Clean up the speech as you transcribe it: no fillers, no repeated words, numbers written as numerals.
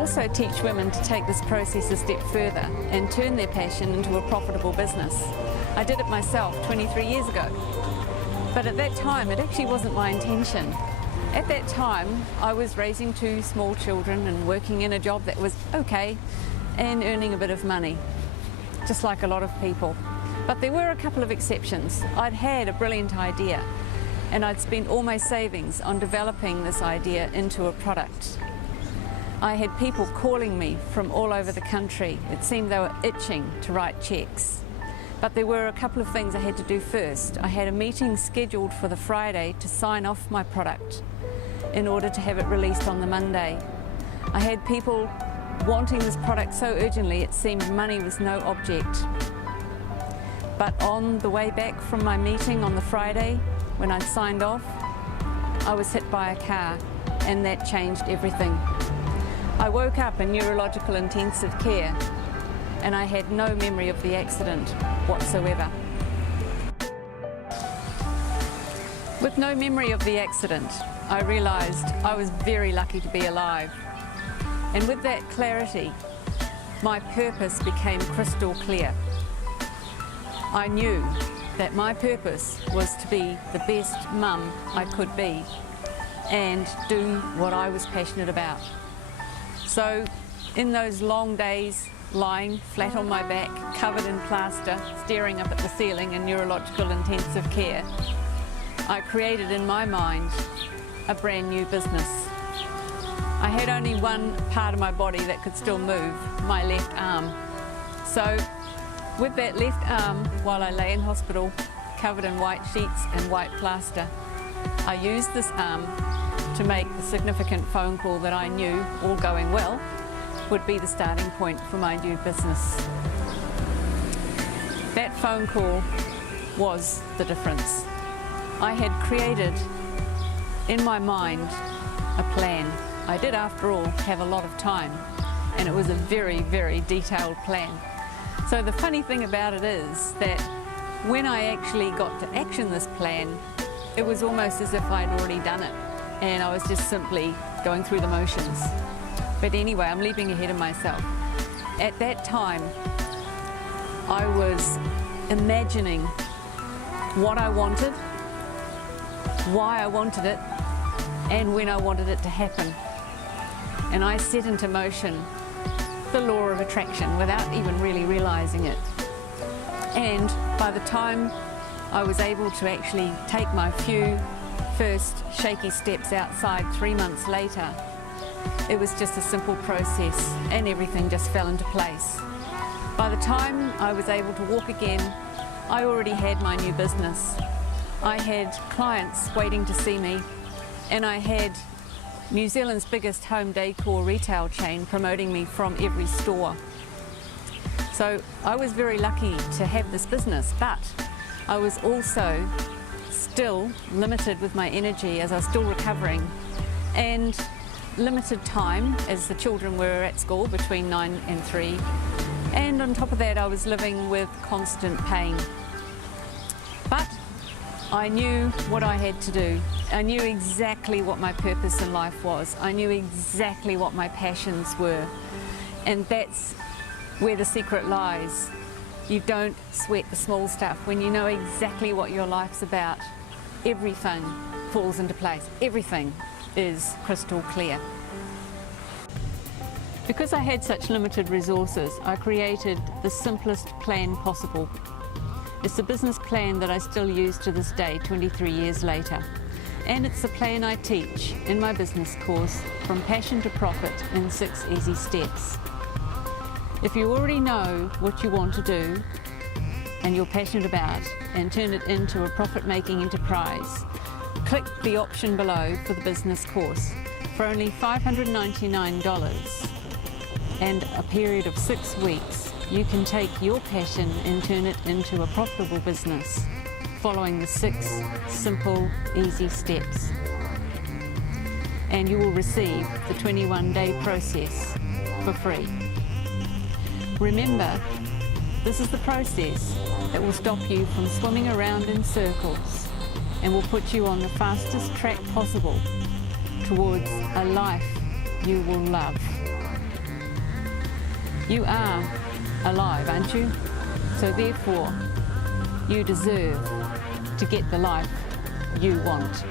also teach women to take this process a step further and turn their passion into a profitable business. I did it myself 23 years ago. But at that time, it actually wasn't my intention. At that time, I was raising 2 small children and working in a job that was okay and earning a bit of money, just like a lot of people. But there were a couple of exceptions. I'd had a brilliant idea and I'd spent all my savings on developing this idea into a product. I had people calling me from all over the country. It seemed they were itching to write cheques. But there were a couple of things I had to do first. I had a meeting scheduled for the Friday to sign off my product in order to have it released on the Monday. I had people wanting this product so urgently it seemed money was no object. But on the way back from my meeting on the Friday, when I'd signed off, I was hit by a car and that changed everything. I woke up in neurological intensive care and I had no memory of the accident whatsoever. With no memory of the accident, I realised I was very lucky to be alive. And with that clarity, my purpose became crystal clear. I knew that my purpose was to be the best mum I could be and do what I was passionate about. So in those long days, lying flat on my back, covered in plaster, staring up at the ceiling in neurological intensive care, I created in my mind a brand new business. I had only one part of my body that could still move, my left arm. So with that left arm, while I lay in hospital, covered in white sheets and white plaster, I used this arm to make the significant phone call that I knew, all going well, would be the starting point for my new business. That phone call was the difference. I had created in my mind a plan. I did, after all, have a lot of time, and it was a very, very detailed plan. So the funny thing about it is that when I actually got to action this plan, it was almost as if I'd already done it, and I was just simply going through the motions. But anyway, I'm leaping ahead of myself. At that time, I was imagining what I wanted, why I wanted it, and when I wanted it to happen. And I set into motion the law of attraction without even really realizing it. And by the time I was able to actually take my few first shaky steps outside 3 months later, it was just a simple process and everything just fell into place. By the time I was able to walk again, I already had my new business. I had clients waiting to see me, and I had New Zealand's biggest home decor retail chain promoting me from every store. So I was very lucky to have this business, but I was also still limited with my energy as I was still recovering, and limited time as the children were at school between 9 and 3. And on top of that, I was living with constant pain. But I knew what I had to do. I knew exactly what my purpose in life was. I knew exactly what my passions were. And that's where the secret lies. You don't sweat the small stuff. When you know exactly what your life's about, everything falls into place. Everything is crystal clear. Because I had such limited resources, I created the simplest plan possible. It's a business plan that I still use to this day, 23 years later. And it's the plan I teach in my business course, From Passion to Profit in 6 Easy Steps. If you already know what you want to do and you're passionate about and turn it into a profit-making enterprise, click the option below for the business course. For only $599 and a period of 6 weeks, you can take your passion and turn it into a profitable business, following the 6 simple, easy steps. And you will receive the 21-day process for free. Remember, this is the process that will stop you from swimming around in circles and will put you on the fastest track possible towards a life you will love. You are alive, aren't you? So therefore, you deserve to get the life you want.